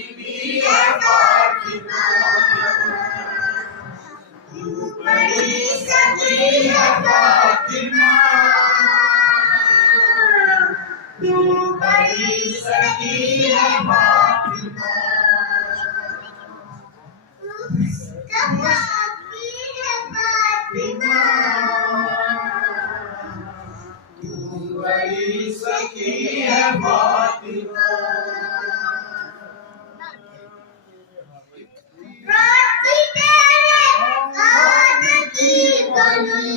मिली है फातिमा, तू बड़ी सखी है फातिमा, तू बड़ी सखी है फातिमा, तू सखी है फातिमा, तू बड़ी सखी है फातिमा। रोटी तेरे हाथ की बनी,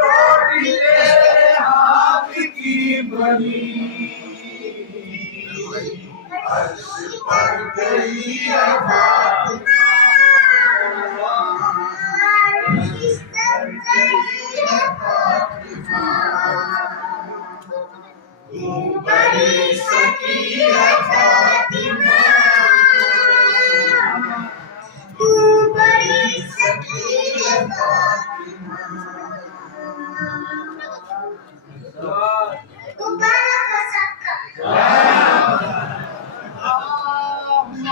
रोटी तेरे हाथ की बनी, अर्श पर गई है फातिमा, अर्श पर गई है फातिमा, तू बड़ी सखी है फातिमा।